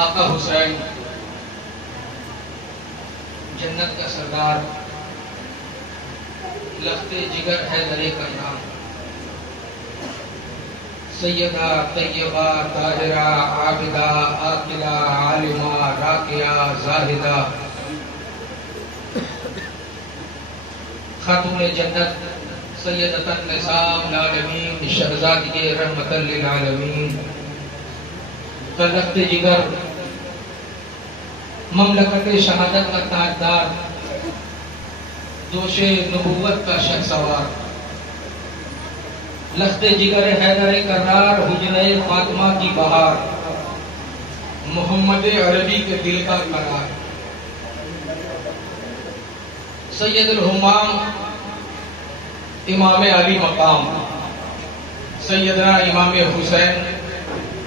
آقا حسین جنت کا سردار، لخت جگر حیدر کرام، سیدہ طیبہ طاہرہ عابدہ عاقلہ عالمہ راقیہ زاہدہ، خاتون جنت سیدۃ النساء العالمین، شہزادی رحمت للعالمین کا لخت جگر، مملکت شہادت کا تاجدار، دوش نبوت کا شہسوار، لخت جگر حیدر کرار، حجرہ فاطمہ کی بہار، محمد عربی کے دل کا قرار، سید الہمام امام علی مقام، سیدنا امام حسین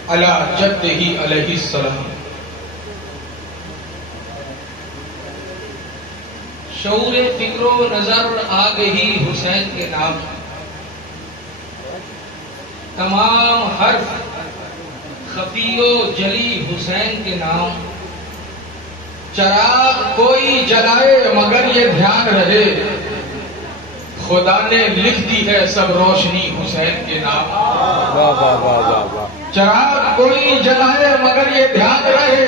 علی جدہ علیہ السلام۔ شعور فکر و نظر آ گئی حسین کے نام، تمام حرف خفی و جلی حسین کے نام، چراغ کوئی جلائے مگر یہ دھیان رہے، خدا نے لکھ دی ہے سب روشنی حسین کے نام۔ چراغ کوئی جلائے مگر یہ دھیان رہے،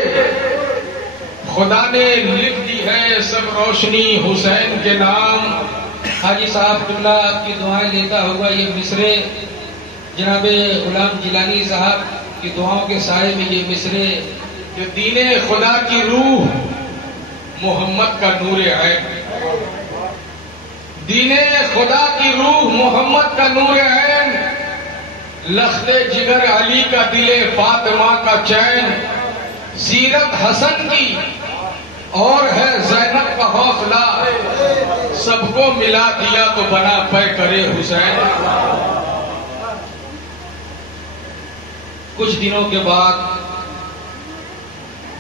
خدا نے لکھ دی ہے سب روشنی حسین کے نام۔ حاجی صاحب قبلہ آپ کی دعائیں لیتا ہوا یہ مصرے، جناب غلام جیلانی صاحب کی دعاؤں کے سائے میں یہ مصرے، جو دین خدا کی روح محمد کا نور عین، دین خدا کی روح محمد کا نور عین، لخت جگر علی کا دل فاطمہ کا چین، سیرت حسن کی اور ہے زینب کا حوصلہ، سب کو ملا دیا تو بنا پے کرے حسین۔ کچھ دنوں کے بعد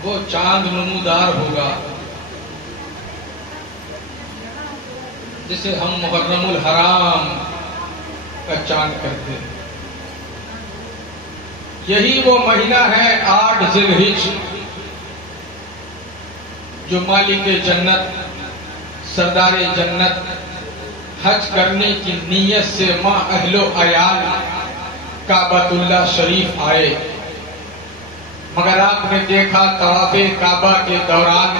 وہ چاند نمودار ہوگا جسے ہم محرم الحرام کا چاند کہتے ہیں۔ یہی وہ مہینہ ہے 8 ذی الحجہ، جو مالک جنت سردار جنت حج کرنے کی نیت سے ماں اہل و عیال کعبۃ اللہ شریف آئے، مگر آپ نے دیکھا طواف کعبہ کے دوران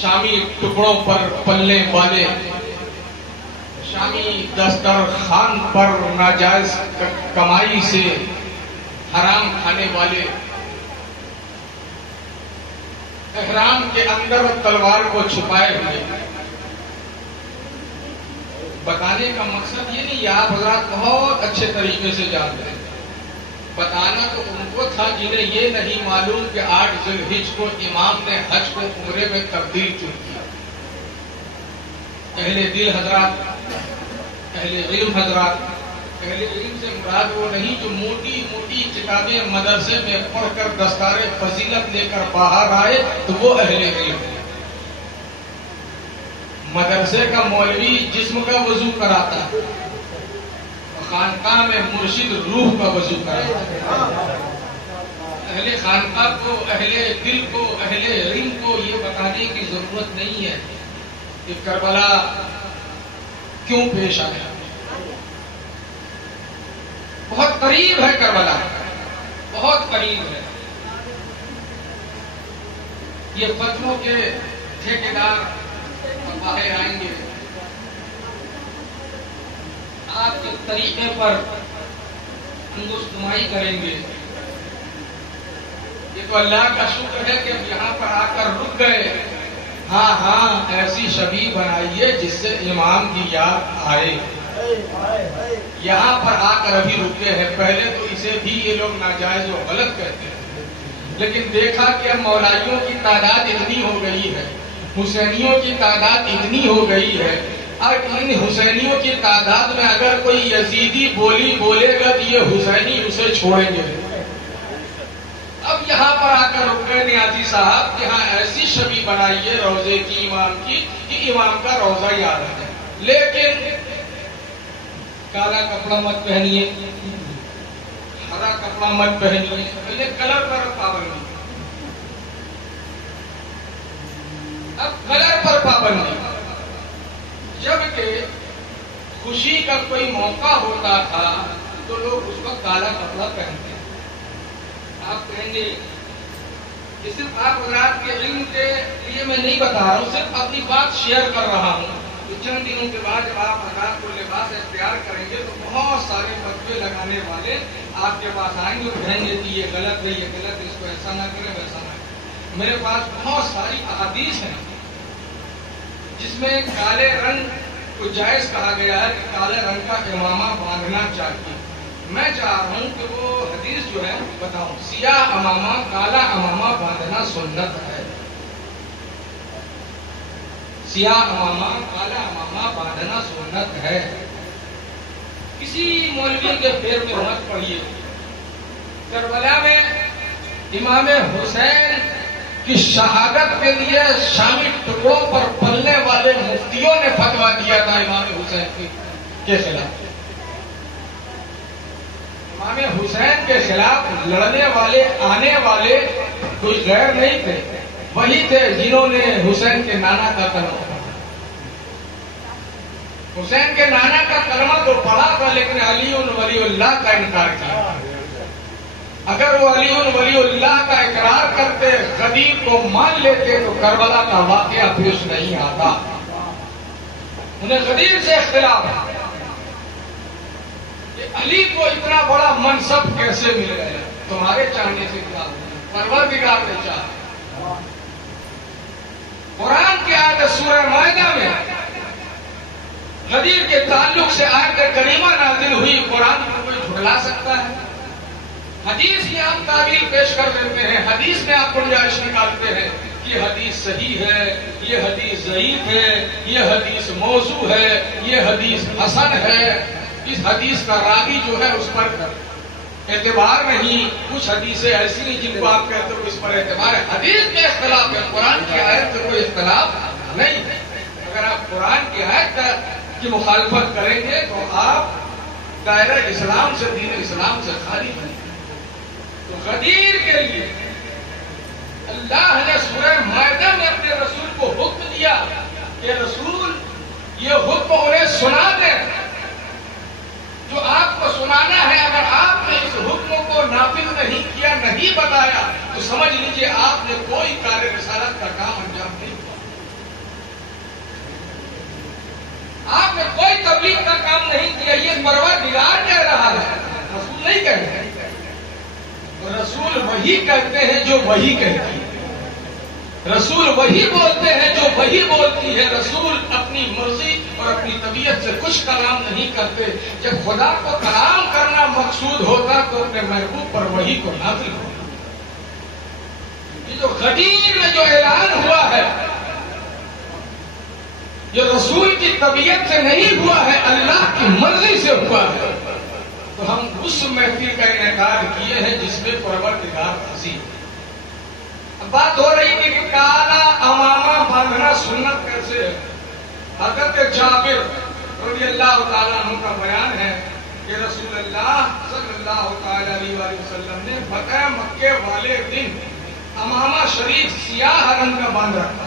شامی ٹکڑوں پر پلنے والے، شامی دسترخوان پر ناجائز کمائی سے حرام کھانے والے، احرام کے اندر تلوار کو چھپائے ہوئے۔ بتانے کا مقصد یہ نہیں، آپ حضرات بہت اچھے طریقے سے جانتے ہیں، بتانا تو ان کو تھا جنہیں یہ نہیں معلوم کہ 8 ذی الحجہ کو امام نے حج کو عمرے میں تبدیل کیوں کیا۔ اہل دل حضرات، اہل علم حضرات، اہل علم سے مراد وہ نہیں جو موٹی موٹی کتابیں مدرسے میں پڑھ کر دستار فضیلت لے کر باہر آئے تو وہ اہل علم ہے۔ مدرسے کا مولوی جسم کا وضو کراتا ہے، خانقاہ میں مرشد روح کا وضو کراتا ہے۔ اہل خانقاہ کو، اہل دل کو، اہل علم کو یہ بتانے کی ضرورت نہیں ہے کہ کربلا کیوں پیش آیا۔ بہت قریب ہے کربلا، بہت قریب ہے۔ یہ فتووں کے ٹھیکیدار باہر آئیں گے، آپ کے طریقے پر انگشت نمائی کریں گے۔ یہ تو اللہ کا شکر ہے کہ اب یہاں پر آ کر رک گئے۔ ہاں ایسی شبیہ بنائیے جس سے امام کی یاد آئے۔ یہاں پر آ کر ابھی رکے ہیں، پہلے تو اسے بھی یہ لوگ ناجائز و غلط کہتے ہیں، لیکن دیکھا کہ اب مولائیوں کی تعداد اتنی ہو گئی ہے، حسینیوں کی تعداد اتنی ہو گئی ہے، اور ان حسینیوں کی تعداد میں اگر کوئی یزیدی بولی بولے گا تو یہ حسینی اسے چھوڑیں گے۔ اب یہاں پر آ کر رکے نیازی صاحب، یہاں ایسی شبیہ بنائیے روزے کی امام کی کہ امام کا روزہ یاد آ جائے، لیکن کالا کپڑا مت پہنیے، سادہ کپڑا مت پہنیے، پہلے کلر پر پابندی، اب کلر پر پابندی۔ جبکہ خوشی کا کوئی موقع ہوتا تھا تو لوگ اس وقت کالا کپڑا پہنتے ہیں۔ آپ کہیں گے کہ صرف آپ حضرات کے علم کے لیے میں نہیں بتا رہا ہوں، صرف اپنی بات شیئر کر رہا ہوں کہ چند دنوں کے بعد جب آپ حضرات کو لباس اختیار کریں گے تو بہت سارے فتوے لگانے والے آپ کے پاس آئیں گے اور کہیں گے کہ یہ غلط ہے، یہ غلط ہے، اس کو ایسا نہ کریں، ویسا نہ کریں۔ میرے پاس بہت ساری احادیث ہیں جس میں کالے رنگ کو جائز کہا گیا ہے کہ کالے رنگ کا امامہ باندھنا چاہیے۔ میں چاہ رہا ہوں کہ وہ حدیث جو ہے بتاؤں، سیاہ امامہ کالا امامہ باندھنا سنت ہے، سیاہ امامہ کالا امامہ باندھنا سنت ہے۔ کسی مولوی کے پیر میں مت پڑیے۔ کربلا میں امام حسین کی شہادت کے لیے شامی ٹکڑوں پر پلنے والے مفتیوں نے فتویٰ دیا تھا امام حسین کے خلاف۔ امام حسین کے خلاف لڑنے والے آنے والے کوئی غیر نہیں تھے، وہی تھے جنہوں نے حسین کے نانا کا کلمہ پڑھا۔ حسین کے نانا کا کلمہ تو پڑھا تھا لیکن علی ولی اللہ کا انکار کیا۔ اگر وہ علی ولی اللہ کا اقرار کرتے، غدیر کو مان لیتے تو کربلا کا واقعہ پیش نہیں آتا۔ انہیں غدیر سے اختلاف کہ علی کو اتنا بڑا منصب کیسے مل گیا، تمہارے چاہنے سے کیا ہوا، پروردگار نے چاہا۔ قرآن کی آیت سورہ مائدہ میں غدیر کے تعلق سے آیت کریمہ نازل ہوئی، قرآن کو کوئی جھٹلا سکتا ہے؟ حدیث کی آپ تعبیر پیش کر دیتے ہیں، حدیث میں آپ گنجائش نکالتے ہیں کہ یہ حدیث صحیح ہے، یہ حدیث ضعیف ہے، یہ حدیث موضوع ہے، یہ حدیث حسن ہے۔ اس حدیث کا راوی جو ہے اس پر اعتبار نہیں، کچھ حدیثیں ایسی ہیں جن کو آپ کہتے ہو اس پر اعتبار ہے۔ حدیث میں اختلاف ہے، قرآن کی آیت سے کوئی اختلاف نہیں ہے۔ اگر آپ قرآن کی آیت کی مخالفت کریں گے تو آپ دائرہ اسلام سے، دین اسلام سے خارج ہیں۔ تو غدیر کے لیے اللہ نے سورہ مائدہ میں اپنے رسول کو حکم دیا کہ رسول یہ حکم انہیں سنا دیں جو آپ کو سنانا ہے۔ اگر آپ نے اس حکم کو نافذ نہیں کیا، نہیں بتایا تو سمجھ لیجئے آپ نے کوئی کار رسالت کا کام انجام نہیں دیا، آپ نے کوئی تبلیغ کا کام نہیں کیا۔ یہ پروردگار کہہ رہا ہے، رسول نہیں کہہ رہے۔ رسول وہی کہتے ہیں جو وہی کہتی ہے، رسول وہی بولتے ہیں جو وہی بولتی ہے۔ رسول اپنی مرضی اور اپنی طبیعت سے کچھ کلام نہیں کرتے۔ جب خدا کو کلام کرنا مقصود ہوتا تو اپنے محبوب پر وہی کو نازل ہوتا۔ یہ جو غدیر میں جو اعلان ہوا ہے جو رسول کی طبیعت سے نہیں ہوا ہے، اللہ کی مرضی سے ہوا ہے، تو ہم اس محفل کا انعقاد کیے ہیں جس میں پروردگار راضی ہے۔ اب بات ہو رہی تھی کہ کالا امامہ باندھنا سنت کیسے ہے۔ حضرت جابر رضی اللہ تعالیٰ عنہ کا بیان ہے کہ رسول اللہ صلی اللہ تعالی علیہ وآلہ وسلم نے فتح مکے والے دن امامہ شریف سیاہ رنگ کا باندھ رکھا،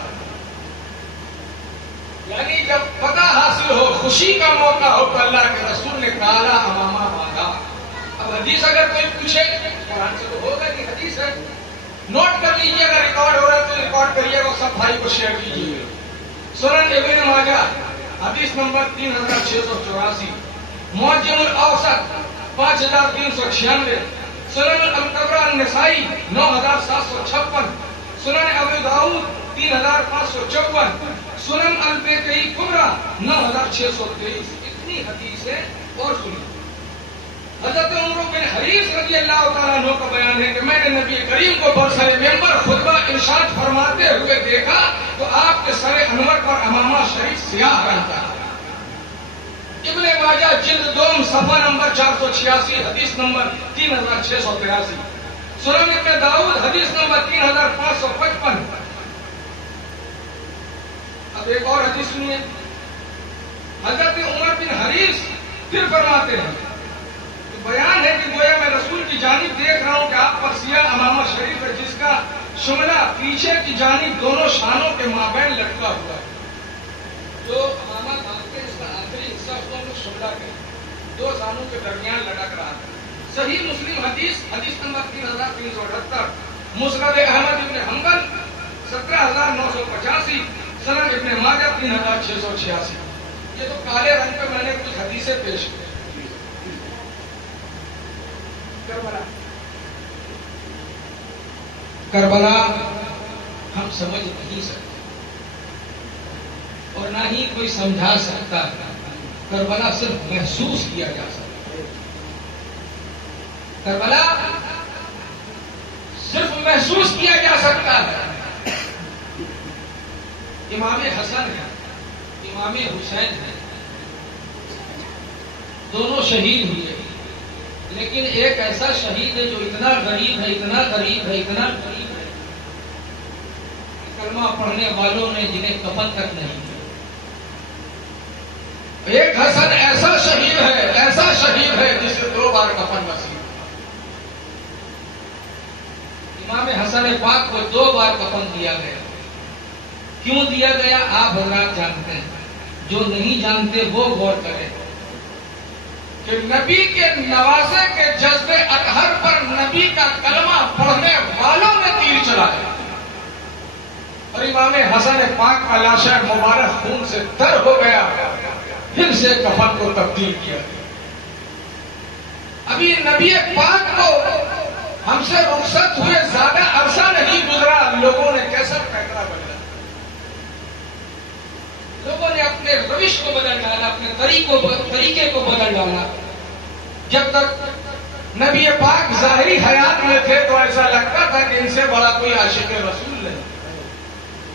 یعنی جب فتح حاصل ہو، خوشی کا موقع ہو تو اللہ کے رسول نے کالا امامہ باندھا۔ اب حدیث اگر کوئی پوچھے، قرآن سے تو ہوگا کہ حدیث ہے، نوٹ کر لیجیے، اگر ریکارڈ ہو رہا ہے تو ریکارڈ کریے گا، سب بھائی کو شیئر کیجیے۔ سنن ابن ماجہ حدیث نمبر 3684، معجم الاوسط 5396، سنن الکبریٰ النسائی 9756، سنن ابو داؤد 3554، سنن البیہقی کبریٰ 9623۔ اتنی حدیثیں اور سنی۔ حضرت عمر بن حریث رضی اللہ تعالیٰ عنہ کا بیان ہے کہ میں نے نبی کریم کو برسر ممبر خطبہ ارشاد فرماتے ہوئے دیکھا تو آپ کے سر انور پر امامہ شریف سیاہ رنگ کا۔ ابن ماجہ جلد دوم صفحہ نمبر 486، حدیث نمبر 3683، سنن ابن داؤد حدیث نمبر 3555۔ اب ایک اور حدیث سنیے، حضرت عمر بن حریث پھر فرماتے ہیں، بیان ہے کہ گویا میں رسول کی جانب دیکھ رہا ہوں کہ آپ پر سیاہ امامہ شریف ہے جس کا شملہ پیچھے کی جانب دونوں شانوں کے مابین لٹکا ہوا ہے. جو امامہ باندھتے اس کا آخری حصہ اس کو ہم لوگ شملہ کہتے ہیں، دو شانوں کے درمیان لٹک رہا ہے. صحیح مسلم حدیث نمبر 3378، مسند احمد ابن حنبل 17985، سنن ابن ماجہ 3686. یہ تو کالے رنگ پہ میں نے کچھ حدیثیں پیش کی. کربلا ہم سمجھ نہیں سکتے اور نہ ہی کوئی سمجھا سکتا. کربلا صرف محسوس کیا جا سکتا ہے. کربلا صرف محسوس کیا جا سکتا ہے. امام حسن ہے، امام حسین ہے، دونوں شہید ہوئے، لیکن ایک ایسا شہید ہے جو اتنا غریب ہے، اتنا غریب ہے، اتنا غریب ہے، کلمہ پڑھنے والوں نے جنہیں کفن تک نہیں کیا. ایک حسن ایسا شہید ہے جسے 2 بار کفن نصیب. امام حسن پاک کو 2 بار کفن دیا گیا. کیوں دیا گیا آپ حضرات جانتے ہیں، جو نہیں جانتے وہ غور کریں کہ نبی کے نوازے کے جذبے اطہر پر نبی کا کلمہ پڑھنے والوں نے تیر چلایا اور امام حسن پاک کا لاشا مبارک خون سے تر ہو گیا، پھر سے کفن کو تبدیل کیا. ابھی نبی پاک کو ہم سے رخصت ہوئے زیادہ عرصہ نہیں گزرا، لوگوں نے کیسا فیصلہ بدلا، لوگوں نے اپنے روش کو بدل ڈالا، اپنے طریقے کو بدل ڈالا. جب تک نبی پاک ظاہری حیات میں تھے تو ایسا لگتا تھا کہ ان سے بڑا کوئی عاشق رسول نہیں،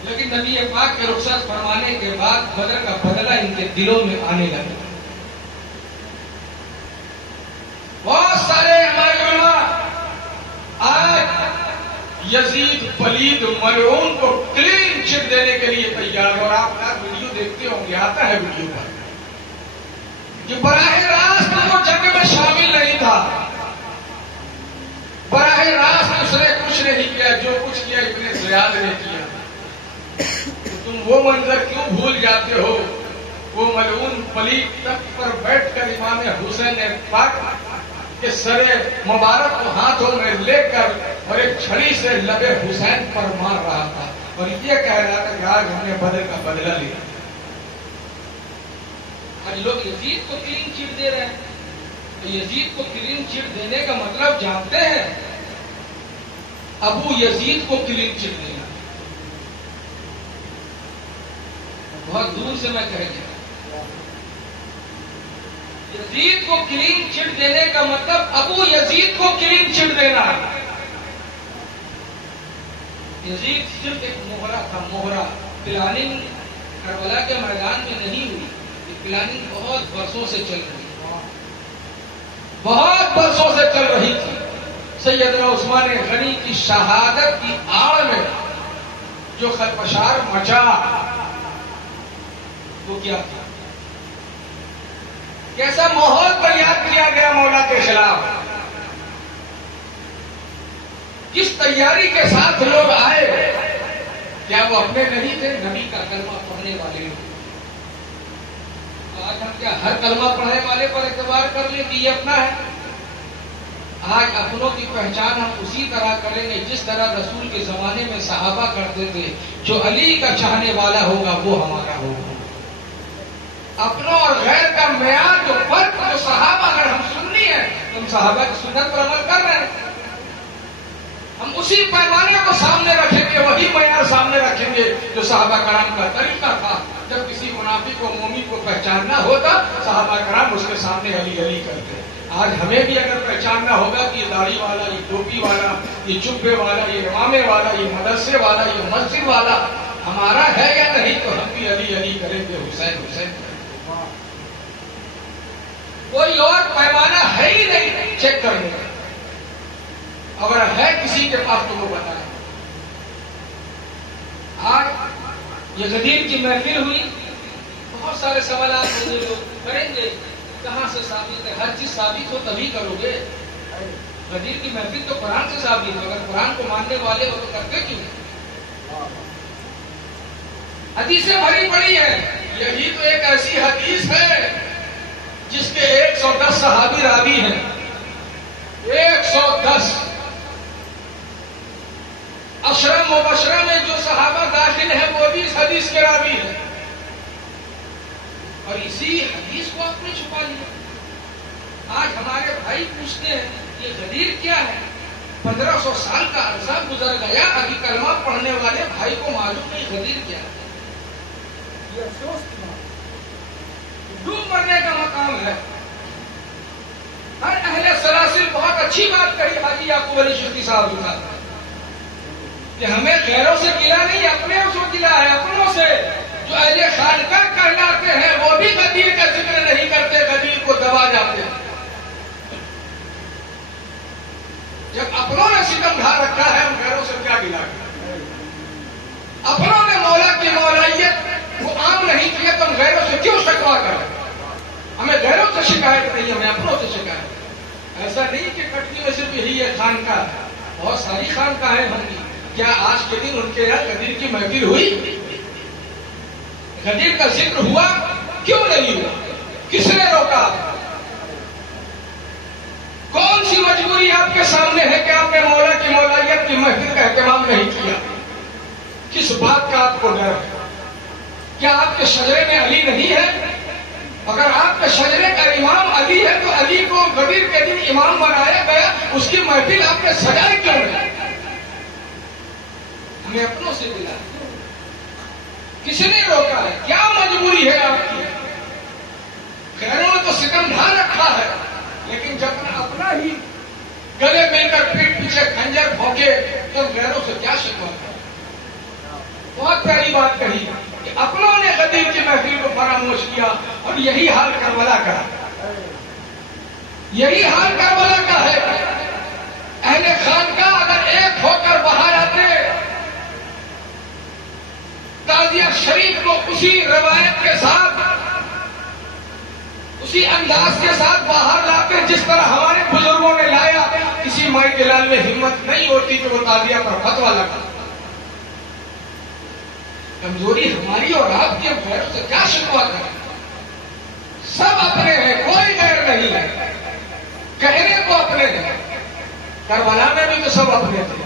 لیکن نبی پاک کے رخصت فرمانے کے بعد بدر کا بدلہ ان کے دلوں میں آنے لگا. بہت سارے ہمارے علماء آج یزید پلید ملعون کو کلین چٹ دینے کے لیے تیار، اور آپ ویڈیو دیکھتے ہوں گے، آتا ہے ویڈیو پر، کہ براہ راست وہ جنگ میں شامل نہیں تھا، براہ راست اس نے کچھ نہیں کیا، جو کچھ کیا ابن زیاد نے کیا. تو تم وہ منظر کیوں بھول جاتے ہو؟ وہ ملعون پلید تخت پر بیٹھ کر امام حسین پاک کے سر مبارک کو ہاتھوں میں لے کر اور ایک چھڑی سے لبے حسین پر مار رہا تھا اور یہ کہہ رہا تھا کہ آج ہم نے بدر کا بدلہ لیا. آج لوگ یزید کو کلین چٹ دے رہے ہیں. تو یزید کو کلین چٹ دینے کا مطلب جانتے ہیں؟ ابو یزید کو کلین چٹ دینا. بہت دور سے میں کہہ گیا، یزید کو کلین چٹ دینے کا مطلب ابو یزید کو کلین چٹ دینا. یزید صرف ایک موہرا تھا، موہرا. پلاننگ کربلا کے میدان میں نہیں ہوئی، یہ پلاننگ بہت برسوں سے چل رہی تھی، بہت برسوں سے چل رہی تھی. سیدنا عثمان غنی کی شہادت کی آڑ میں جو خلفشار مچا وہ کیا تھا؟ کیسا ماحول تیار کیا گیا مولا کے خلاف، کس تیاری کے ساتھ لوگ آئے. کیا وہ اپنے نہیں تھے؟ نبی کا کلمہ پڑھنے والے لوگ. آج ہم کیا ہر کلمہ پڑھنے والے پر اعتبار کر لیں کہ یہ اپنا ہے؟ آج اپنوں کی پہچان ہم اسی طرح کریں گے جس طرح رسول کے زمانے میں صحابہ کرتے تھے. جو علی کا چاہنے والا ہوگا وہ ہمارا ہوگا. اپنوں اور غیر کا معیار جو فرق جو صحابہ، اگر ہم سنی ہے تو ہم صحابہ کی سنت پر عمل کر رہے ہیں. ہم اسی پیمانے کو سامنے رکھیں گے، وہی معیار سامنے رکھیں گے جو صحابہ کرام کا طریقہ تھا. جب کسی منافق کو مومن کو پہچاننا ہوتا صحابہ کرام اس کے سامنے علی علی کرتے. آج ہمیں بھی اگر پہچاننا ہوگا کہ یہ داڑھی والا، یہ ٹوپی والا، یہ چبے والا، یہ امامے والا، یہ مدرسے والا، یہ مسجد والا ہمارا ہے یا نہیں، تو ہم بھی علی علی کریں گے، حسین حسین کریں گے. کوئی اور پیمانہ ہے ہی نہیں چیک کرنے کا. اگر ہے کسی کے پاس تو وہ بتائیں. آج یہ غدیر کی محفل ہوئی، بہت سارے سوالات مجھے لوگ کریں گے، کہاں سے ثابت ہے؟ ہر چیز ثابت ہو تبھی کرو گے. غدیر کی محفل تو قرآن سے ثابت ہے، اگر قرآن کو ماننے والے ہو تو کرتے کیوں؟ حدیثیں بھری پڑی ہیں، یہی تو ایک ایسی حدیث ہے جس کے 110 صحابی راوی ہیں، 110 عشرہ مبشرہ میں جو صحابہ داخل ہیں وہ بھی اس حدیث کے راوی ہیں، اور اسی حدیث کو آپ نے چھپا لیا۔ آج ہمارے بھائی پوچھتے ہیں یہ غدیر کیا ہے؟ 1500 سال کا عرصہ گزر گیا، ابھی کلمہ پڑھنے والے بھائی کو معلوم نہیں غدیر کیا ہے۔ یہ افسوس کی بات، ڈوب مرنے کا مقام ہے۔ ہر اہل سلاسل بہت اچھی بات کہی حاجی یعقوب علی شفیع صاحب نے کہ ہمیں غیروں سے گلا نہیں، اپنے سے گلا ہے، اپنوں سے۔ جو اہل خانقاہ کہلاتے ہیں وہ بھی غدیر کا ذکر نہیں کرتے، غدیر کو دبا جاتے ہیں۔ جب اپنوں نے ستم ڈھا رکھا ہے ہم غیروں سے کیا گلا کریں؟ اپنوں نے مولا کی مولائیت وہ عام نہیں کیا تو ہم غیروں سے کیوں شکوا کریں؟ ہمیں غیروں سے شکایت نہیں، ہمیں اپنوں سے شکایت۔ ایسا نہیں کہ کٹنی میں صرف یہی ہے خانقاہ، بہت ساری خانقاہیں ہوں گی۔ کیا آج کے دن ان کے یہاں غدیر کی محفل ہوئی؟ غدیر کا ذکر ہوا؟ کیوں نہیں ہوا؟ کس نے روکا؟ کون سی مجبوری آپ کے سامنے ہے کہ آپ نے مولا کی مولائیت کی محفل کا اہتمام نہیں کیا؟ کس بات کا آپ کو ڈر ہے؟ کیا آپ کے شجرے میں علی نہیں ہے؟ اگر آپ کے شجرے کا امام علی ہے تو علی کو غدیر کے دن امام بنایا گیا، اس کی محفل آپ نے سجائی کیوں نہیں؟ ہمیں اپنوں سے ملا، کس نے روکا ہے؟ کیا مجبوری ہے آپ کی؟ غیروں نے تو ستم ڈھا رکھا ہے، لیکن جب اپنا ہی گلے مل کر پیٹ پیچھے خنجر بھونکے تو غیروں سے کیا شکوا کریں؟ بہت پیاری بات کہی کہ اپنوں نے غدیر کی محفل کو فراموش کیا، اور یہی حال کربلا کا ہے، یہی حال کربلا کا ہے۔ اہل خانقاہ اگر ایک ہو کر باہر آتے، تعزیہ شریف کو اسی روایت کے ساتھ، اسی انداز کے ساتھ باہر لاتے جس طرح ہمارے بزرگوں نے لایا، کسی مائی کے لال میں ہمت نہیں ہوتی کہ وہ تعزیہ پر فتویٰ لگا۔ کمزوری ہماری اور آپ کی، غیروں سے کیا شکوا کریں؟ سب اپنے ہیں، کوئی غیر نہیں ہے، کہنے کو اپنے ہیں۔ کربلا میں بھی تو سب اپنے تھے۔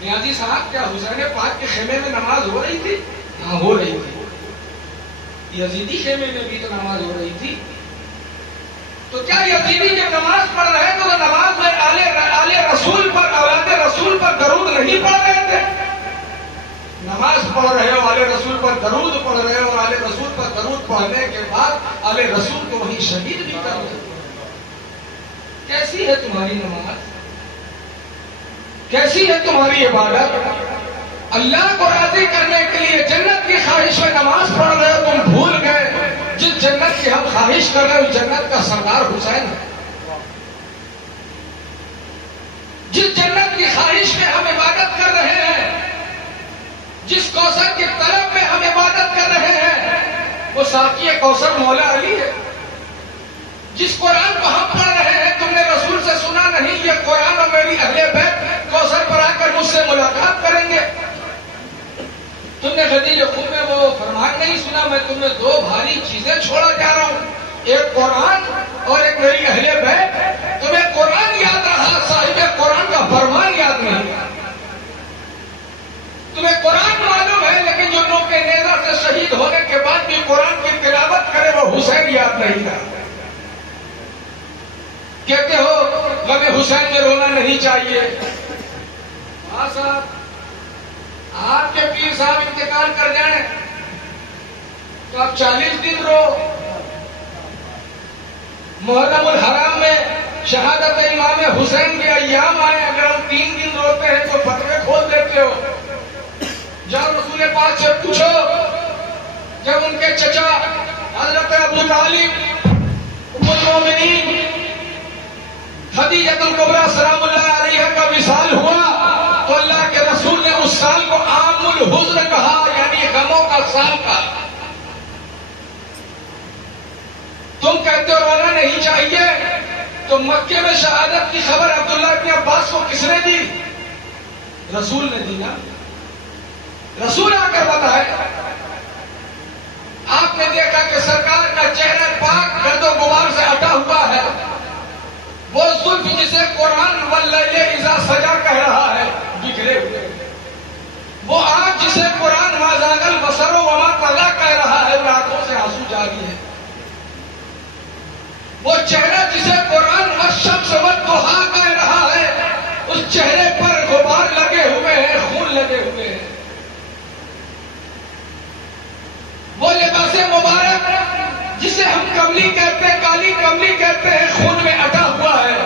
نیازی صاحب کیا حسین پاک کے خیمے میں نماز ہو رہی تھی؟ ہاں ہو رہی تھی۔ یزیدی خیمے میں بھی تو نماز ہو رہی تھی۔ تو کیا یزیدی جب نماز پڑھ رہے تو وہ نماز میں آل رسول پر، اولاد رسول پر درود نہیں پڑھ رہے تھے؟ نماز پڑھ رہے ہو، آل رسول پر درود پڑھ رہے ہو، اور آل رسول پر درود پڑھنے کے بعد آل رسول کو وہیں شہید بھی کر رہے ہو۔ کیسی ہے تمہاری نماز؟ کیسی ہے تمہاری عبادت؟ اللہ کو راضی کرنے کے لیے جنت کی خواہش میں نماز پڑھ رہے ہو، تم بھول گئے جس جنت کی ہم خواہش کر رہے ہیں اس جنت کا سردار حسین ہے۔ جس جنت کی خواہش میں ہم عبادت کر رہے ہیں، جس کوثر کی طلب میں ہم عبادت کر رہے ہیں، وہ ساقی کوثر مولا علی ہے۔ جس قرآن کو ہم پڑھ رہے ہیں تم نے رسول سے سنا نہیں، یہ قرآن اور میری اہل بیت کوثر پر آ کر مجھ سے ملاقات کریں گے۔ تم نے غدیر خون میں وہ فرمان نہیں سنا، میں تمہیں دو بھاری چیزیں چھوڑا جا رہا ہوں، ایک قرآن اور ایک میری اہل بیت۔ تمہیں قرآن یاد رہا، صاحب قرآن کا فرمان یاد نہیں۔ تمہیں قرآن معلوم ہے لیکن جو نوک نیزہ سے شہید ہونے کے بعد بھی قرآن کی تلاوت کرے وہ حسین یاد نہیں رہا۔ کہتے ہو غم حسین میں رونا نہیں چاہیے۔ ہاں صاحب، آپ کے پیر صاحب انتقال کر جائیں تو آپ 40 دن رو۔ محرم الحرام میں شہادت امام حسین کے ایام آئے، اگر ہم 3 دن روتے ہیں تو فتوے کھول دیتے ہو۔ جب رسول پاک سے پوچھو، جب ان کے چچا حضرت ابو طالب ام المومنین خدیجہ الکبریٰ سلام اللہ علیہا کا وصال ہوا تو اللہ کے رسول نے اس سال کو عام الحزن کہا، یعنی غموں کا سال کہا۔ تم کہتے ہو رونا نہیں چاہیے، تو تو مکے میں شہادت کی خبر عبداللہ ابن عباس کو کس نے دی؟ رسول نے دی نا. رسول آ کر بتائے. آپ نے دیکھا کہ سرکار کا چہرہ پاک گرد و غبار سے ہٹا ہوا ہے. وہ زلف جسے قرآن واللیل اذا سجا کہہ رہا ہے بکھرے ہوئے. وہ آنکھ جسے قرآن ما زاغ البصر وما طغى کہہ رہا ہے راتوں سے آنسو جاری ہے. وہ چہرہ جسے قرآن والشمس والضحیٰ کہہ رہا ہے اس چہرے پر غبار لگے ہوئے ہیں, خون لگے ہوئے ہیں. وہ لباس مبارک جسے ہم کملی کہتے ہیں, کالی کملی کہتے ہیں, خون میں اٹا ہوا ہے.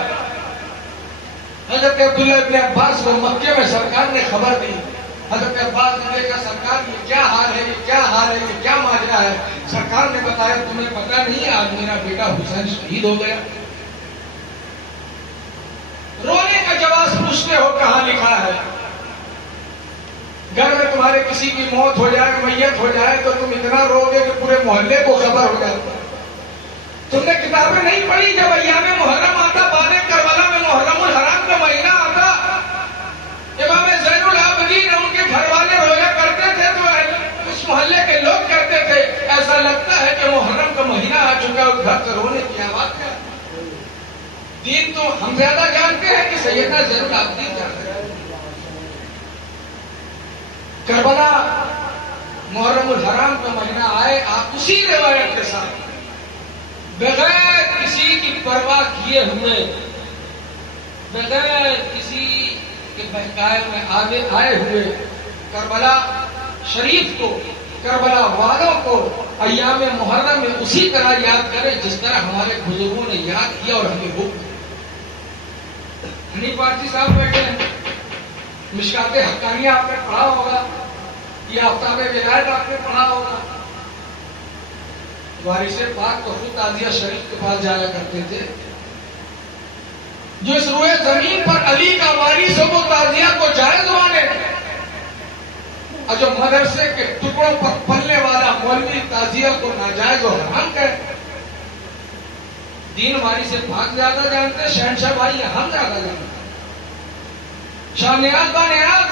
حضرت عبداللہ ابن عباس کو مکے میں سرکار نے خبر دی. حضرت عباس نے دیکھا سرکار یہ کیا حال ہے, یہ کیا حال ہے, یہ کیا ماجرا ہے. سرکار نے بتایا تمہیں پتہ نہیں آج میرا بیٹا حسین شہید ہو گیا. رونے کا جواز پوچھتے ہو کہاں لکھا ہے؟ گھر میں تمہارے کسی کی موت ہو جائے, میت ہو جائے تو تم اتنا رو گے کہ پورے محلے کو خبر ہو جائے. تم نے کتابیں نہیں پڑھی جب ایام محرم آتا, بعد کربلا میں محرم الحرام کا مہینہ آتا, امام زین العابدین ان کے گھر والے رویا کرتے تھے تو اس محلے کے لوگ کہتے تھے ایسا لگتا ہے کہ محرم کا مہینہ آ چکا ہے, اس گھر سے رونے کی آواز کیا. دین تو ہم زیادہ جانتے ہیں کہ سیدنا زین العابدین جانتے ہیں. کربلا محرم الحرام کا مہینہ آئے, آپ اسی روایت کے ساتھ بغیر کسی کی پرواہ کیے ہوئے, بغیر کسی کے بہکائے میں آئے ہوئے کربلا شریف کو, کربلا والوں کو ایام محرم میں اسی طرح یاد کرے جس طرح ہمارے بزرگوں نے یاد کیا اور ہمیں حکم. حنیف پارسی صاحب بیٹھے ہیں, مشکات حقانیہ آپ نے پڑھا ہوگا, یہ آفتاب ولایت آپ نے پڑھا ہوگا. وارث پاک تو خود تعزیہ شریف کے پاس جایا کرتے تھے. جو اس روئے زمین پر علی کا وارث ہو وہ تعزیہ کو جائز مانے, اور جو مدرسے کے ٹکڑوں پر پلنے والا مولوی تعزیہ کو ناجائز و حرام کرے. دین وارث پاک زیادہ جانتے, شہنشاہ بھائی ہم زیادہ جانتے. شاہ نیاز با نیاز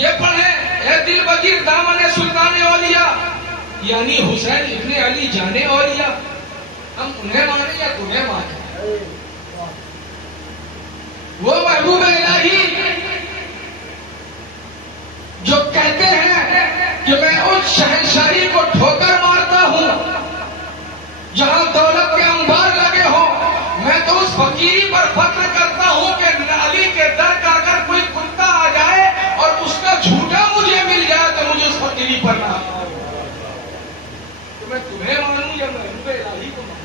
یہ پڑھیں, اے دل بگیر دامن سلطان اولیاء, یعنی حسین ابن علی جانے اولیاء. ہم انہیں مانیں یا تمہیں مانیں؟ وہ محبوب الہی جو کہتے ہیں کہ میں اس شہنشاہی کو ٹھوکر مارتا ہوں جہاں دولت کے انبار لگے ہوں, میں تو اس فقیری پر فخر کرتا ہوں کہ علی کے در کا اگر کوئی کتا آ جائے اور اس کا جھوٹا مجھے مل جائے تو مجھے اس فقیری پر نہ تو میں تمہیں مانوں یا محبوب الہی کو مانوں؟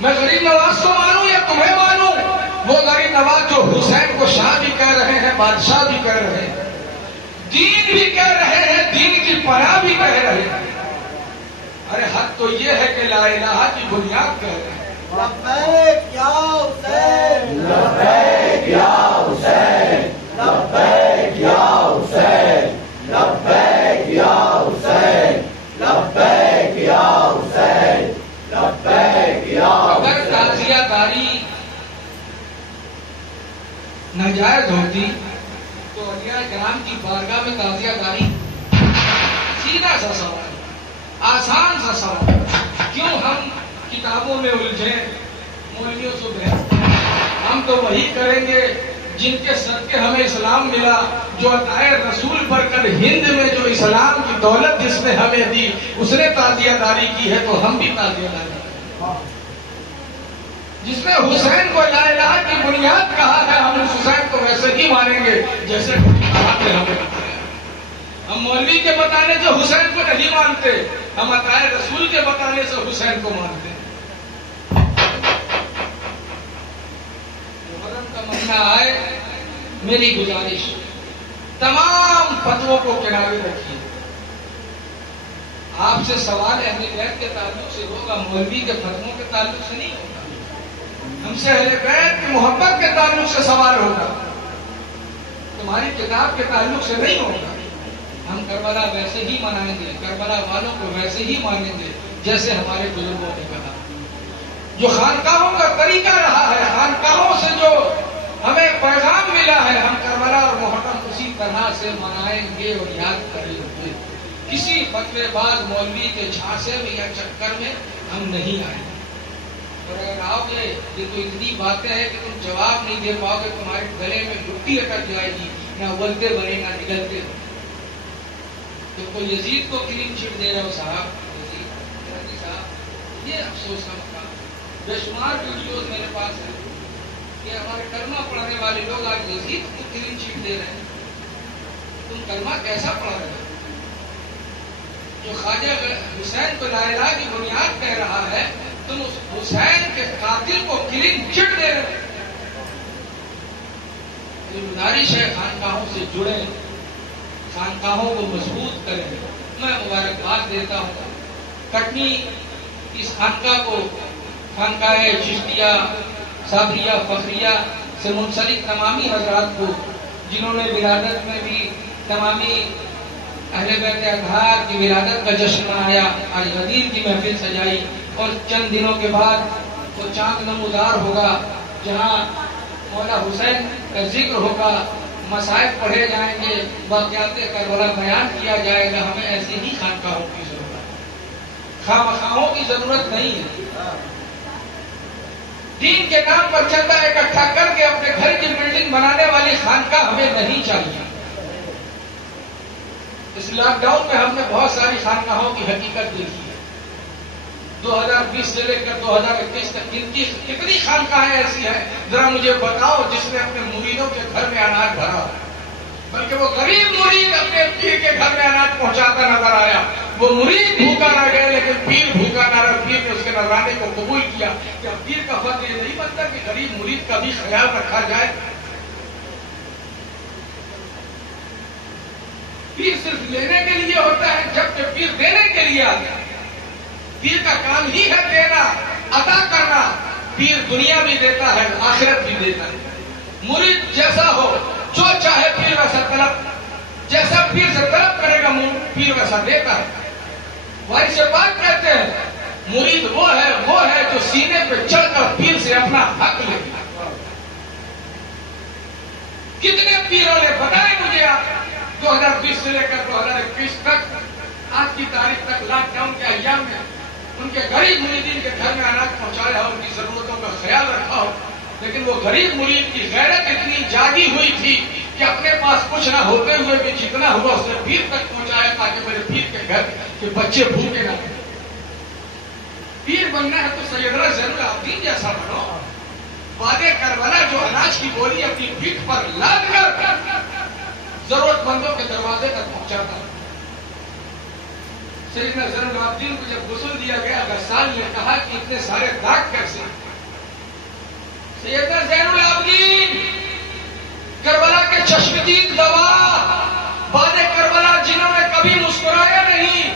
میں غریب نواز کو مانوں یا تمہیں مانوں؟ وہ غریب نواز جو حسین کو شاہ بھی کہہ رہے ہیں, بادشاہ بھی کہہ رہے ہیں, دین بھی کہہ رہے ہیں, دین کی پناہ بھی کہہ رہے ہیں. ارے حق تو یہ ہے کہ لا الہ کی بنیاد کہہ رہے ہیں. لبیک یا حسین, لبیک یا حسین, لبیک یا حسین, لبیک یا حسین, لبیک یا حسین, لبیک یا. اگر تعزیہ داری ناجائز ہوتی تو اولیاء کرام کی بارگاہ میں تعزیہ داری سیدھا سا سوال, آسان سا سوال. کیوں ہم کتابوں میں الجھے, مولویوں سے بحث کریں؟ ہم تو وہی کریں گے جن کے صدقے ہمیں اسلام ملا, جو عطائے رسول پر کر ہند میں جو اسلام کی دولت جس نے ہمیں دی اس نے تعزیہ داری کی ہے تو ہم بھی تعزیہ داری کریں. جس نے حسین کو لا الہ کی بنیاد کہا ہے ہم حسین کو ویسے ہی مانیں گے جیسے ہمیں بتایا. ہم مولوی کے بتانے سے حسین کو نہیں مانتے, ہم عطائے رسول کے بتانے سے حسین کو مانتے ہیں. محرم کا مہینہ آئے, میری گزارش تمام فتووں کو کنارے رکھیے. آپ سے سوال اہل بیت کے تعلق سے ہوگا, مولوی کے فتووں کے تعلق سے نہیں ہوگا. ہم سے اہل بیت کی محبت کے تعلق سے سوال ہوگا, تمہاری کتاب کے تعلق سے نہیں ہوگا. ہم کربلا ویسے ہی منائیں گے, کربلا والوں کو ویسے ہی مانیں گے جیسے ہمارے بزرگوں نے کہا. جو خانقاہوں کا طریقہ رہا ہے، خانقاہوں سے جو ہمیں پیغام ملا ہے، ہم کربلا اور محرم اسی طرح سے منائیں گے اور یاد کریں گے. کسی فتوی باز مولوی کے جھانسے میں یا چکر میں ہم نہیں آئیں گے. اور اگر آؤ گے یہ تو اتنی باتیں ہیں کہ تم جواب نہیں دے پاؤ گے، تمہارے گلے میں لٹی اٹک جائے گی، نہ اولتے بنے نہ نگلتے. تو یزید کو کلین چٹ دے رہے ہو صاحب، یزید صاحب، یہ افسوس کا مقام. بے شمار ویڈیوز میرے پاس ہیں کہ ہمارے کلمہ پڑھنے والے لوگ آج یزید کو کلین چٹ دے رہے ہیں. تم کلمہ کیسا پڑھ رہے ہو؟ جو خواجہ حسین کو لا الہ کی بنیاد کہہ رہا ہے، تم اس حسین کے قاتل کو کلین چٹ دے رہے ہو. گزارش ہے خانقاہوں سے جڑیں، خانقاہوں کو مضبوط کریں. میں مبارکباد دیتا ہوں کٹنی اس خانقاہ کو، خانقاہ چشتیہ صابریہ فخریہ سے منسلک تمامی حضرات کو، جنہوں نے ولادت میں بھی تمامی اہل بیت اطہار کی ولادت کا جشن منایا، آج غدیر کی محفل سجائی. اور چند دنوں کے بعد وہ چاند نمودار ہوگا جہاں مولا حسین کا ذکر ہوگا، مصائب پڑھے جائیں گے، واقعات کربلا بیان کیا جائے گا. ہمیں ایسی ہی خانقاہوں کی ضرورت ہے، خامخواہوں کی ضرورت نہیں ہے. دین کے نام پر چندہ اکٹھا کر کے اپنے گھر کی بلڈنگ بنانے والی خانقاہ ہمیں نہیں چاہیے. اس لاک ڈاؤن میں ہم نے بہت ساری خانقاہوں کی حقیقت دیکھی ہے. 2020 سے لے کر 2021 تک کتنی خانقاہیں ایسی ہیں ذرا مجھے بتاؤ جس نے اپنے مریدوں کے گھر میں اناج بھرا، بلکہ وہ غریب مرید اپنے پیر کے گھر میں اناج پہنچاتا نظر آیا. وہ مرید بھوکا نہ گیا لیکن پیر بھوکا نہ رہا. پیر نے اس کے نذرانے کو قبول کیا. کیا پیر کا فرض یہ نہیں بنتا کہ غریب مرید کا بھی خیال رکھا جائے؟ پیر صرف لینے کے لیے ہوتا ہے، جبکہ پیر دینے کے لیے آتا ہے. پیر کا کام ہی ہے دینا، عطا کرنا. پیر دنیا بھی دیتا ہے، آخرت بھی دیتا ہے. مرید جیسا ہو، جو چاہے پیر ویسا طلب، جیسا پیر سے طلب کرے گا پیر ویسا دیتا ہے. وارث پاک کہتے ہیں مرید وہ ہے جو سینے پہ چڑھ کر پیر سے اپنا حق لے. کتنے پیروں نے بتائے مجھے آپ 2020 سے لے کر 2021 تک، آج کی تاریخ تک لاک ڈاؤن کے ایام میں ان کے غریب مریدین کے گھر میں اناج پہنچایا ہو، ان کی ضرورتوں کا خیال رکھا ہو. لیکن وہ غریب مرید کی غیرت اتنی جاگی ہوئی تھی کہ اپنے پاس کچھ نہ ہوتے ہوئے بھی جتنا ہوا اس نے پیر تک پہنچایا تاکہ میرے پیر کے گھر کے بچے بھوکے نہ. پیر بننا ہے تو سیدنا زین العابدین جیسا بنو. وادی کربلا جو اناج کی بولی اپنی پیٹھ پر لاد کر ضرورت مندوں کے دروازے تک پہنچاتا. سیدنا زین العابدین کو جب غسل دیا گیا، غسال نے کہا کہ اتنے سارے داغ کیسے؟ سیدنا زین العابدین کربلا کے چشمدید گواہ، وادی کربلا جنہوں نے کبھی مسکرایا نہیں،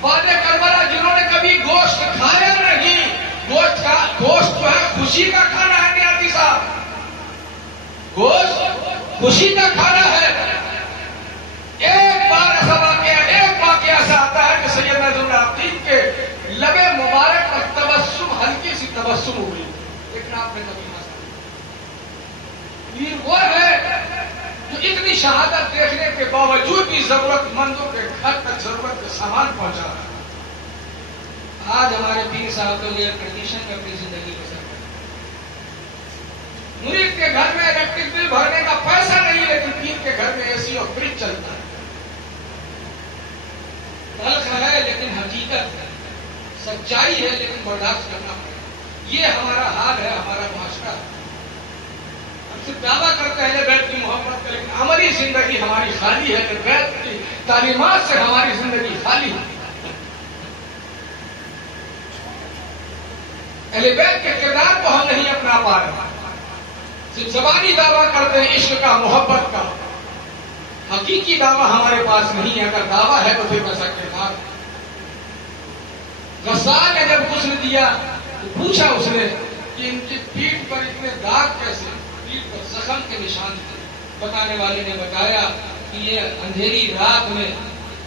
وادی کربلا جنہوں نے کبھی گوشت کھایا نہیں. گوشت جو ہے خوشی کا کھانا ہے نیازی صاحب، گوشت خوشی کا کھانا ہے. ایک واقعہ ایسا آتا ہے کہ سیدنا زین العابدین کے لبے مبارک پر تبسم، ہلکی سی تبسم ہوئی، لیکن آپ نے کبھی نہ سنا. پیر وہ ہے جو اتنی شہادت دیکھنے کے باوجود بھی ضرورت مندوں کے گھر تک ضرورت کے سامان پہنچا رہا ہے. آج ہمارے پیر صاحب تو ایئر کنڈیشن میں اپنی زندگی بسر کرتے ہیں. مرید کے گھر میں الیکٹرک بل بھرنے کا پیسہ نہیں، لیکن پیر کے گھر میں اے سی اور فریج چلتا ہے. تلخ ہے لیکن حقیقت ہے، سچائی ہے لیکن برداشت کرنا پڑے. یہ ہمارا حال ہے، ہمارا معاشرہ ہے. ہم صرف دعویٰ کرتے ہیں اہل بیت کی محبت کا، لیکن عملی زندگی ہماری خالی ہے. اہل بیت کی تعلیمات سے ہماری زندگی خالی ہے. اہل بیت کے کردار کو ہم نہیں اپنا پا رہے. صرف زبانی دعویٰ کرتے ہیں عشق کا، محبت کا. حقیقی دعویٰ ہمارے پاس نہیں ہے. اگر دعویٰ ہے تو پھر ویسا کردار. غسال نے جب غسل دیا تو پوچھا اس نے کہ ان کی پیٹھ پر اتنے داغ کیسے؟ پیٹھ پر زخم کے نشان تھے. بتانے والے نے بتایا کہ یہ اندھیری رات میں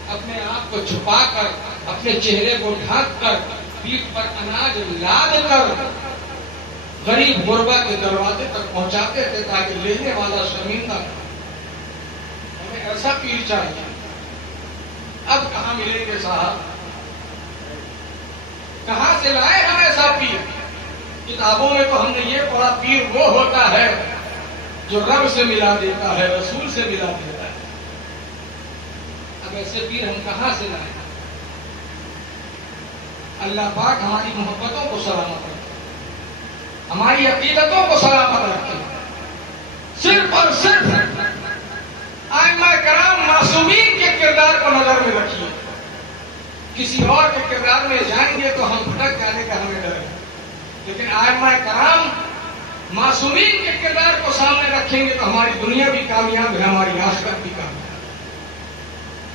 اپنے آپ کو چھپا کر، اپنے چہرے کو ڈھانک کر، پیٹھ پر اناج لاد کر غریب غربا کے دروازے تک پہنچاتے تھے تاکہ لینے والا شرمندہ نہ ہو۔ ہمیں ایسا پیر چاہیے۔ اب کہاں ملیں گے صاحب؟ کہاں سے لائے ہم ایسا پیر؟ کتابوں میں تو ہم نے یہ پڑھا پیر وہ ہوتا ہے جو رب سے ملا دیتا ہے، رسول سے ملا دیتا ہے۔ اب ایسے پیر ہم کہاں سے لائیں؟ اللہ پاک ہماری محبتوں کو سلامت رکھے، ہماری عقیدتوں کو سلامت رکھے۔ صرف اور صرف ائمہ کرام معصومین کے کردار کو نظر میں رکھیے۔ کسی اور کے کردار میں جائیں گے تو ہم بھٹک جانے کا ہمیں ڈر ہے، لیکن ائمہ کرام معصومین کے کردار کو سامنے رکھیں گے تو ہماری دنیا بھی کامیاب ہے، ہماری آخرت بھی کامیاب ہے۔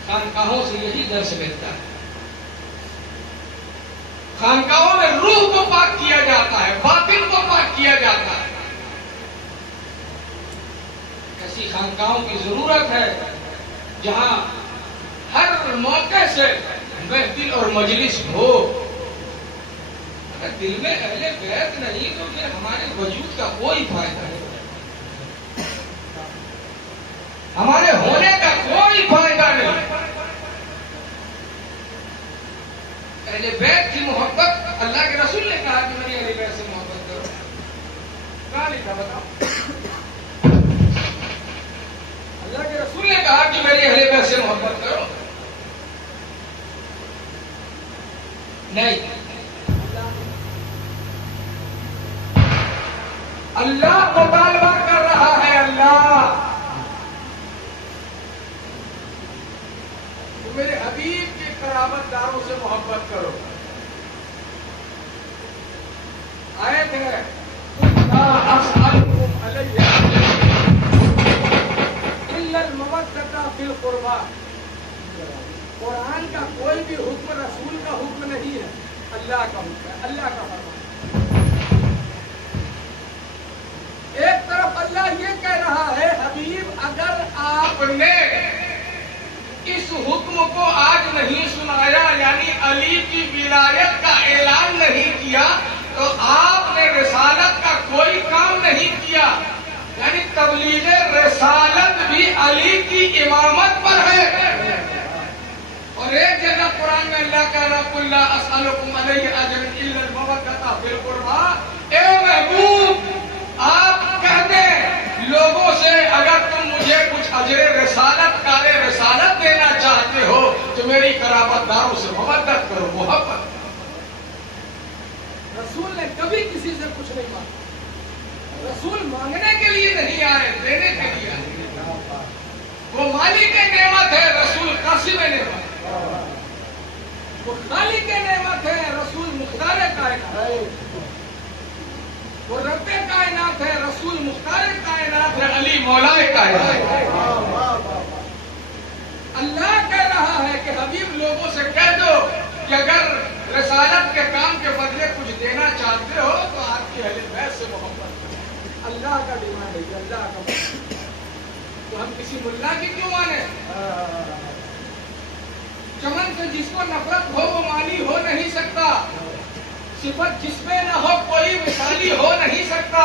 خانقاہوں سے یہی درس ملتا ہے۔ خانقاہوں میں روح کو پاک کیا جاتا ہے، باطن کو پاک کیا جاتا ہے۔ ایسی خانقاہوں کی ضرورت ہے جہاں ہر موقع سے محفل اور مجلس ہو۔ اگر دل میں اہل بیت نہیں تو پھر ہمارے وجود کا کوئی فائدہ نہیں، ہمارے ہونے کا کوئی فائدہ نہیں۔ اہل بیت کی محبت اللہ کے رسول نے کہا کہ میری اہل بیت سے محبت کرو۔ کہاں لکھا بتاؤ؟ اللہ کے رسول نے کہا کہ میری اہل بیت سے محبت کرو؟ نہیں، اللہ مطالبہ کر رہا ہے۔ اللہ تو میرے حبیب کے قرابت داروں سے محبت کرو۔ آیت ہے لا اسألکم علیہ الا المودۃ فی القربى۔ قرآن کا کوئی بھی حکم رسول کا حکم نہیں ہے، اللہ کا حکم ہے، اللہ کا فرمان۔ ایک طرف اللہ یہ کہہ رہا ہے حبیب اگر آپ نے اس حکم کو آج نہیں سنایا، یعنی علی کی ولایت کا اعلان نہیں کیا، تو آپ نے رسالت کا کوئی کام نہیں کیا۔ یعنی تبلیغ رسالت بھی علی کی امامت پر ہے۔ اور ایک جگہ قرآن میں اللہ کہہ رہا قل لا اسألکم علیہ اجرا الا المودۃ فی القربى۔ اے محبوب آپ کہہ دیں لوگوں سے اگر تم مجھے کچھ اجر رسالت کار رسالت دینا چاہتے ہو تو میری قرابت داروں سے مودت کرو، محبت۔ رسول نے کبھی کسی سے کچھ نہیں مانگا۔ رسول مانگنے کے لیے نہیں آئے، دینے کے لیے آئے۔ وہ مالک نعمت ہے، رسول قاسم نعمت۔ وہ خالق نعمت ہے، رسول مختار کائنات ہے۔ وہ رب کائنات ہے، رسول مختار کائنات ہے، علی مولا کائنات ہے۔ اللہ کہہ رہا ہے کہ حبیب لوگوں سے کہہ دو کہ اگر رسالت کے کام کے بدلے کچھ دینا چاہتے ہو تو آپ کی اہل بیت سے محبت کرو۔ اللہ کا ڈیمانڈ ہے، اللہ کا محبت۔ تو ہم کسی ملا کی کیوں مانے؟ چمن سے جس کو نفرت ہو وہ مالی ہو نہیں سکتا، صفت جس میں نہ ہو کوئی مثالی ہو نہیں سکتا۔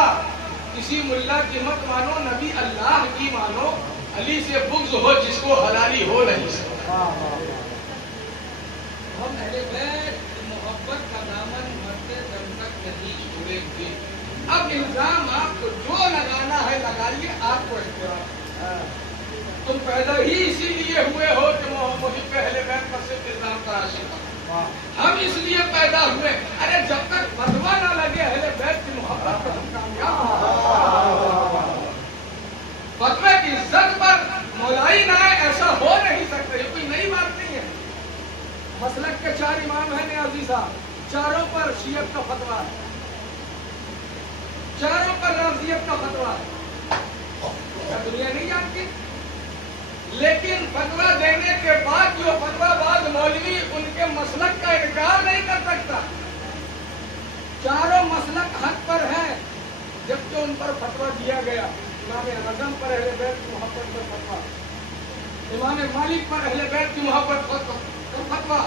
کسی ملا کی مت مانو، نبی اللہ کی مانو، علی سے بغض ہو جس کو حلالی ہو نہیں سکتا۔ ہم اہل بیت محبت کا دامن مرتے دم تک نہیں چھوڑیں گے۔ اب الزام آپ کو جو لگانا ہے لگائیے، آپ کو احترام۔ تم پیدا ہی اسی لیے ہوئے ہو کہ محب اہل بیت پر صرف الزام تراشی کا۔ ہم اس لیے پیدا ہوئے، ارے جب تک فتوا نہ لگے اہل بیت کی محبت پر ہم کامیاب۔ فتوے کی عزت پر مولائی نہ آئے، ایسا ہو نہیں سکتا، یہ کوئی نئی بات نہیں ہے۔ مسلک کے 4 امام ہیں نیازی صاحب، چاروں پر شیعت کا فتوا ہے، چاروں پر رافضیت کا فتوا ہے۔ کیا دنیا نہیں جانتی؟ لیکن فتوا دینے کے بعد جو فتوا باز مولوی ان کے مسلک کا انکار نہیں کر سکتا۔ چاروں مسلک حق پر ہیں، جبکہ ان پر فتوا دیا گیا۔ امام اعظم پر اہل بیت کی محبت پر فتوا، امام مالک پر اہل بیت کی محبت پر فتوا،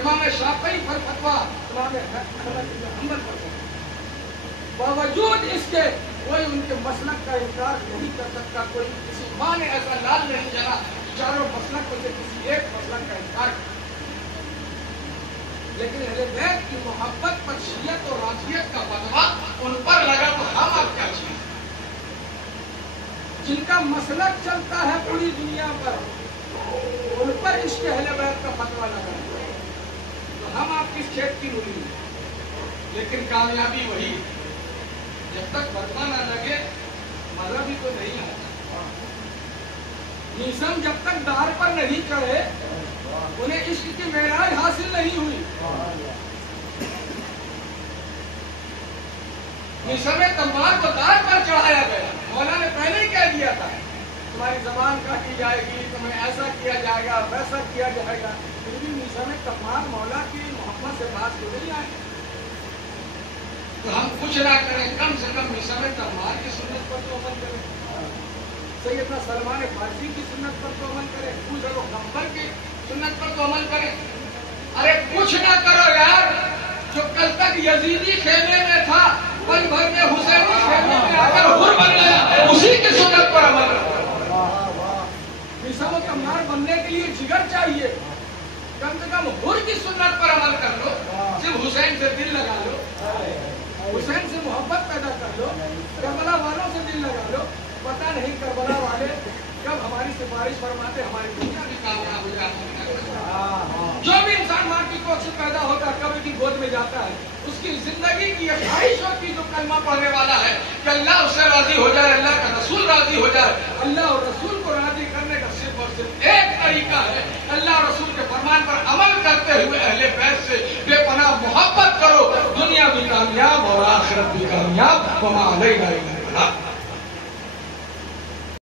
امام شافعی پر فتوا، امام احمد بن حنبل پر فتوا۔ باوجود اس کے کوئی ان کے مسلک کا انکار نہیں کر سکتا. کوئی کسی ماں نے ایسا لال نہیں چلا چاروں مسلک میں سے کسی ایک مسلک کا انکار کر. لیکن اہل بیت کی محبت پر شیعت اور رافضیت کا فتویٰ ان پر لگا تو ہم اب کیا چیز. جن کا مسلک چلتا ہے پوری دنیا پر ان پر عشق اہل بیت کا فتویٰ لگا تو ہم آپ کس کھیت کی رولی ہیں. لیکن کامیابی وہی جب تک فتویٰ نہ لگے مزہ بھی تو نہیں آتا. نیزم جب تک دار پر نہیں چڑھے انہیں عشق کی معراج حاصل نہیں ہوئی. نیزم تمار کو دار پر چڑھایا گیا. مولا نے پہلے ہی کہہ دیا تھا تمہاری زبان کاٹی جائے گی, تمہیں ایسا کیا جائے گا, ویسا کیا جائے گا. پھر بھی نیزم تمار مولا کی محبت سے بات تو نہیں آئی. تو ہم کچھ نہ کریں, کم سے کم نیزم تمار کی سنت پر تو عمل کریں, سیدنا سلمان فارسی کی سنت پر تو عمل کریں, پوچھ لو غمبر کی سنت پر تو عمل کریں. ارے کچھ نہ کرو یار, جو کل تک یزیدی خیمے میں تھا پل بھر میں حسینی خیمے میں آ کر حر بن گیا, اسی کی سنت پر عمل کرو. نیزم تمار بننے کے لیے جگر چاہیے, کم سے کم حر کی سنت پر عمل کر لو. صرف حسین سے دل لگا لو, حسین سے محبت پیدا کر لو, کربلا والوں سے دل لگا لو. پتہ نہیں کربلا والے کب ہماری سفارش فرماتے ہماری دنیا بھی کامیاب ہو جاتی ہے. جو بھی انسان ماں کی کوکھ سے پیدا ہوتا ہے کبھی کی گود میں جاتا ہے, اس کی زندگی کی یہ خواہش ہوتی ہے جو کلمہ پڑھنے والا ہے کہ اللہ اس سے راضی ہو جائے, اللہ کا رسول راضی ہو جائے. اللہ اور رسول کو راضی کرنے کا صرف اور صرف ایک طریقہ ہے, اللہ اور رسول کے فرمان پر عمل کرتے ہوئے اہل بیت سے بے پناہ محبت کرو. دنیا بھی کامیاب اور آخرت بھی کامیاب. وما علینا الا البلاغ.